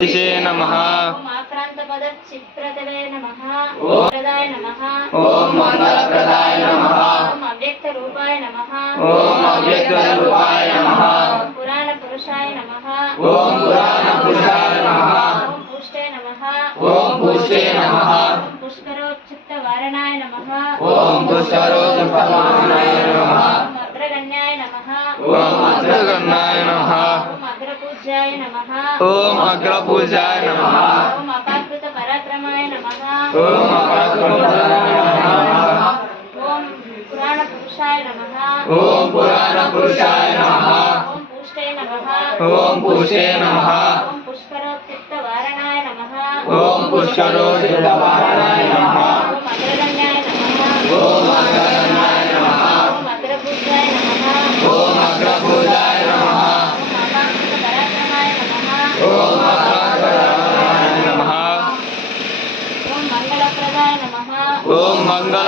नमः। ओम आक्रांतपदचित्प्रतवे नमः। ओम प्रदाय नमः। ओम मंगलप्रदाय नमः। ओम अव्यक्तरूपाय नमः। ओम अव्यक्तरूपाय नमः। ओम पुराणपुरुषाय नमः। ओम पुराणपुरुषाय नमः। ओम पुष्टे नमः। ओम पुष्टे नमः। ओम पुष्करोच्चित्तवारणाय नमः। ओम पुष्करोच्चित्तवारणाय नमः। ओम अग्रगण्याय नमः। ओम अग्रगण्याय नमः। ओम अग्रपूज्याय नमः। ओम अग्रपूजाय नमः। ओम अपाकृतपराक्रमाय नमः। ओम अपाकृतपराक्रमाय नमः। ओम पुराणपुरुषाय नमः। ओम पुराणपुरुषाय नमः। ओम पुष्टे नमः। ओम पुष्टे नमः। ओम पुष्करोच्चित्तवारणाय नमः। ओम पुष्करोच्चित्तवारणाय नमः। ओम अग्रगण्याय नमः। ओम अग्रगण्याय नमः। ओम अग्रपूज्याय नमः। ओम अग्रपूजाय नमः। ओम अपाकृतपराक्रमाय नमः। ओम अपाकृतपराक्रमाय नमः। ओम मंगलप्रदाय नमः। ओम मंगल